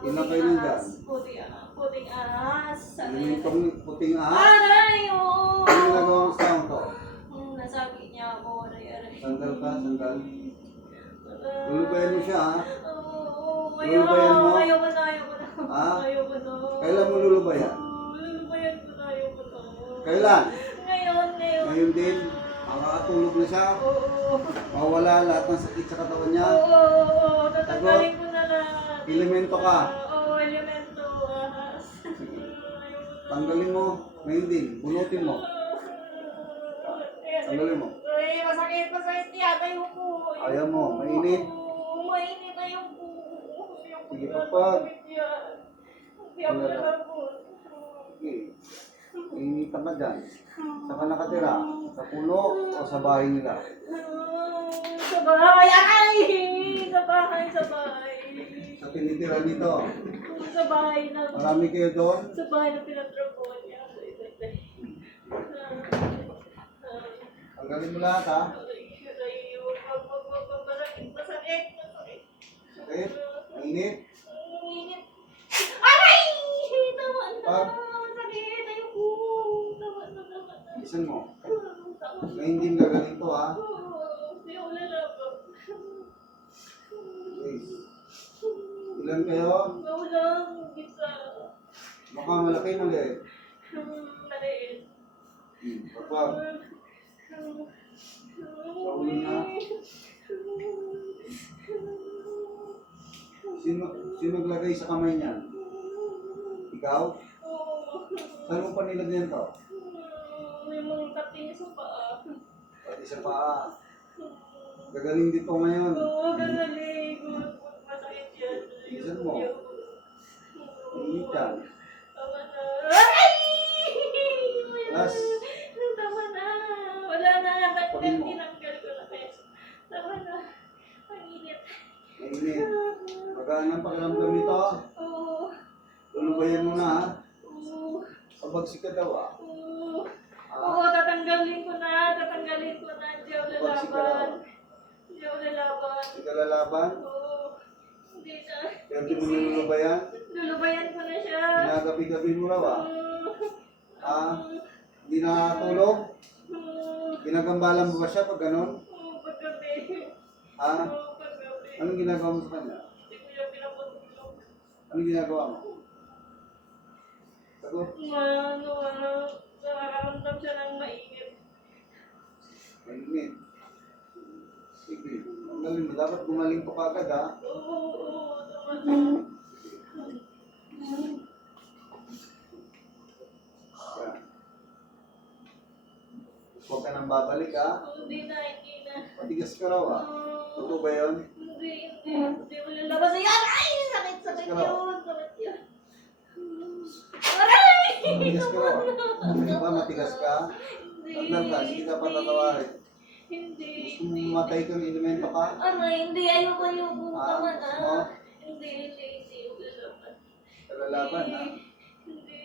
Ilang kayo nandyan? Puting ahas. Puting ahas? Aray, oo. Ano ginagawa mo sa tao to? Nasagi niya ako. Aray. Sandal ka, sandal. Lulubayan mo siya, ha? Oo, Lulubayan mo? ayoko na. Ha? Ayoko na. Kailan mo lulubayan? Lulubayan ko na, ayoko na. Kailan? Ngayon. Ngayon din? Makakatulog na siya? Oo. Mawala lahat ng sakit sa katawan niya? Oo, tatanggalin ko na lahat. Elemento ka? Oo, elemento. Ahas. Tanggalin mo. Ngayon din. Bunutin mo. Tanggalin mo. Ay, masakit yata yung ko. Ayaw mo. Mainit. Mainit na yung ko. Sige, pagpag. Hindi ako nalabot. Sige. Initan ka dyan. Saan ka nakatira? Sa puno o sa bahay nila? Sa bahay. Ay! Sa bahay. Sa tinitira nito. Sa bahay na. Marami kayo doon? Sa bahay na pinatrabuhan niya. Tanggalin mo lahat, ha? Masakit. Sakit? Mainit? Init. Aray! Tama na. Pag? Masakit. Ayoko. Tama na. Isan mo. Ngayon din gagaling to, ha? Hindi ako lalabang. Okay. Ilan kayo? Walang isa. Baka malaki, maliit. Maliit. Pagpag. Sa ulo niya. Sino naglagay sa kamay niya? Ikaw? Saan mo pa nilagyan to? May mga tating sa paa. Pati sa paa. Gagaling dito ngayon. Oo, gagaling. Masakit yan. Isan mo. Init yan. Tama na. Ay! Plus. Tama na. Wala na. Pagin mo. Tinanggal ko na peso. Tama na. Ang init. Mainit. Magaan ang pakiramdam nito. Oo. Lulubayan mo na, ha? Oo. Pabagsik ka daw, ha? Oo. Oo, tatanggalin ko na. Hindi ako Pabagsik ka daw. lalaban. Hindi ako lalaban. Hindi ka lalaban? Oo. Hindi na. Pero di mo nilulubayan? Lulubayan ko na siya. Ginagabi-gabi mo raw, ha? Ha? Hindi nakatulog? Ginagambalan mo ba siya pag ganon? Oo, paggabi. Ha? Oo, paggabi. Anong ginagawa mo sa kanya? Hindi ko siya pinapatulog. Anong ginagawa mo? Sagot? Nakakaramdam siya ng mainit. Mainit. Sige. Ang galing mo. Dapat gumaling pa kagad, ha? Oo, tama na. Yan. Huwag ka nang babalik, ha? Hindi na. Matigas ka raw, ha? Totoo ba yun? Hindi mo lalabas na yan. Ay, sakit Sakit ka raw. yun. Aray! Matigas ka raw. Hindi ba matigas ka? Tagdal ka. Sige ka patatawarin. Hindi. Gusto mo mamatay kang elemento ka? Aray, hindi. Ayoko. Tama na. Oo. Hindi. Yung lalaban. Kalalaban, ha? Hindi.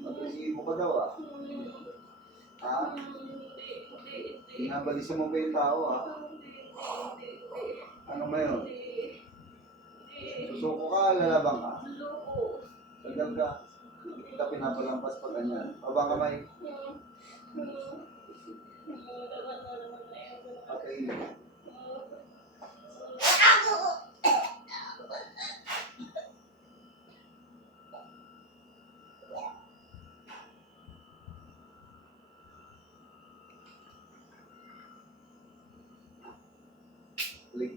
Agresibo ka daw, ha? Ha? Hindi. Binabalisan mo ba yung tao, ha? Ano ba yun? Susuko ka, lalabang ka? Loko. Tagal ka. Hindi kita pinapalampas pa ganyan. Baba kamay. Okay. Balik.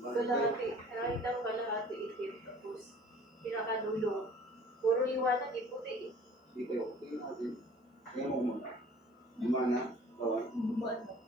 Kalahati. Nakita ko kalahati itim. Tapos, pinakadulo. Puro liwanag, puti. Hindi kayo, okay natin. Kaya mo muna. Umana, bawal. Bumano.